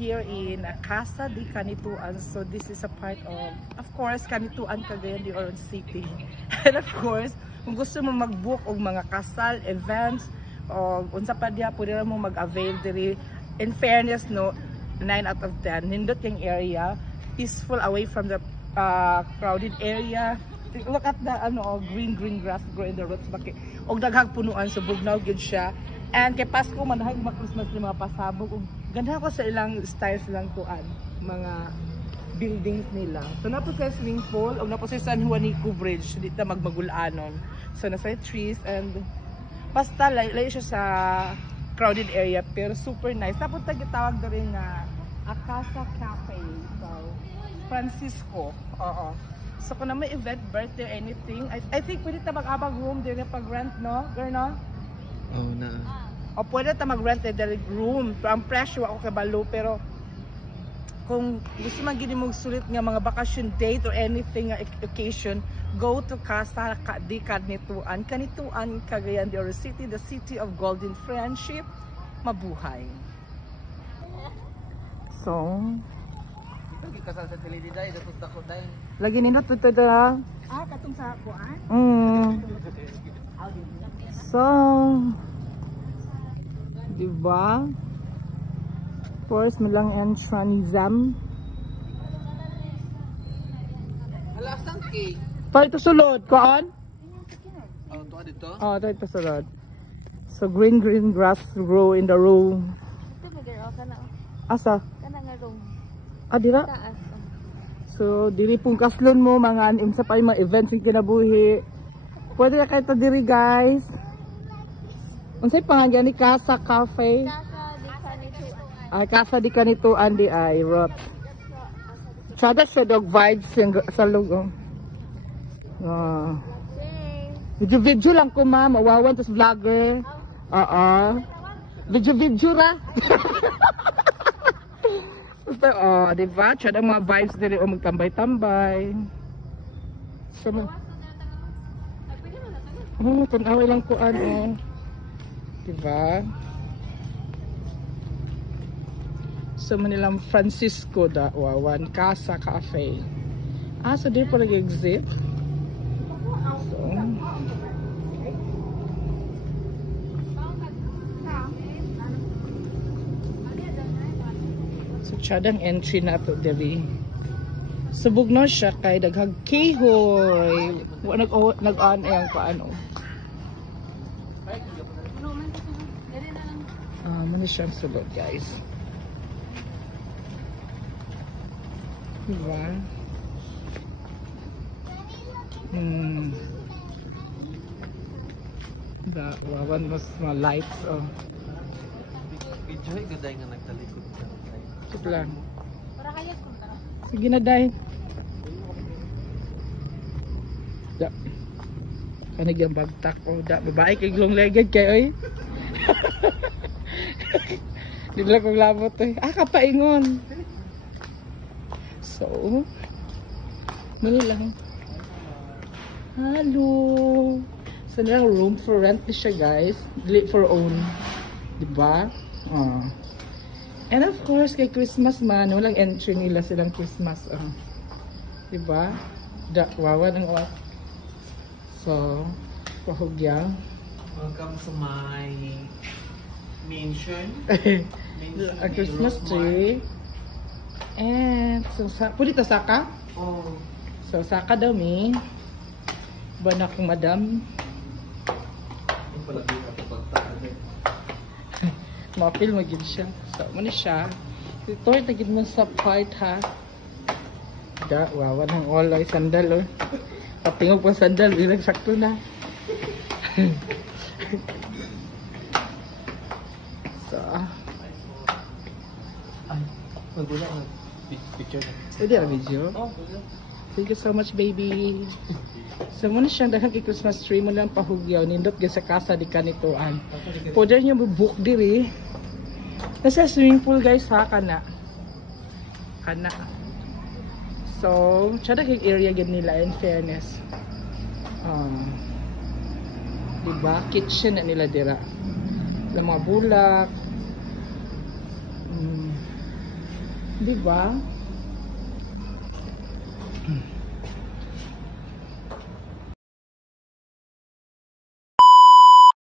here in Casa de Canituan. So this is a part of course, Canituan, Cagayan de Oro City. And of course, kung gusto mo mag-book og mga kasal, events, o unsa pa diha, pwede mo mag-avail diri. In fairness, no, 9 out of 10. Nindot yung area, peaceful, away from the crowded area. Look at the green grass growing the roots. Og daghang punuan, so bugnaw gyud siya. And kay Pasko man daghang Christmas ni mga pasabog. Og ganda ko sa ilang styles lang tuan, mga buildings nila. So napo sa swimming pool, og napo sa San Juanico Bridge, dito magmagulanon. So nasa trees and basta layo siya sa crowded area pero super nice. Tapos tagitawag na rin na Casa Cafe. So Francisco. Oo. So kung na may event, birthday, anything, I think pwede ta mag-abag room din pag-rent, no? Girl, no? Oh, na. O pwede ta mag-rent din room. Ang presyo ako kabalo, pero kung gusto man gini mong sulit nga mga vacation date or anything occasion, go to Casa de Canituan. Canituan, Cagayan de Oro City, the city of golden friendship. Mabuhay. So, Kasal sa Tilididay, dapat takot dahil. lagi nindot ito da. Katong sa kuan? So, diba? First, malang entranism. Alasang cake. Ito sulod, kuan? Oh, to dito. Oh, ito sulod. So, green grass grow in the room. Ito magaraw ka na. Asa? Kana nga room. Dira? Taas. So, diri pong kaslon mo, mga sa pa yung mga events yung kinabuhi. Pwede na kayo diri, guys. Unsay pangalan ni Casa Cafe? Casa de Canituan di ay rot. Tsada siya dog vibes sa lugo. Video lang ko, ma. Mawawan, tas vlogger. Video ra. Diba? Tsada mga vibes diri o magtambay-tambay. So, tanaway lang ko diba? So, Manilang Francisco da, wawan, Casa Cafe. So di po nag-exit. So, tsadang entry na to diri. Subog no siya kay daghag kihoy. Nag-on ayang paano. Muna siyang sulod, guys. Diba? Wawan mas mga lights, Video ay gaday nga nagtalikod ka. Sige lang. Para kayat kung tara. Sige na, day. Da. Kanig yung bagtak ko. Da, babae kay long legged kayo, oy. Di lang kong labot, eh. Kapaingon. So, mali lang. Hello. So, na room for rent na siya, guys. Dili for own. Diba? And of course, kay Christmas man, walang entry nila silang Christmas. Diba? Wawan ang what? So, pahugya. Welcome to my mansion. A Christmas tree. And, so, pwede ta saka? Oh. So, saka daw mi. Bana kong madam. Yung pala di ka pagtaan eh. Mapil magin siya. So, muna siya. Ito, tagid mo sa part, ha? Wawan ang all ay sandal, Patingog pa sandal, bilang sakto na. So, Ay, magula na. Picture na. pwede ang video? Oh, Thank you so much, baby. So, muna siyang daghang kay Christmas tree mo lang pahugyaw. Nindot ka sa Casa de Canituan. Pwede niyo book diri. Nasa swimming pool, guys, ha? Kana. So, tsada kay area gid nila, in fairness. Diba? Kitchen na nila dira. Lang mga bulak. Di ba?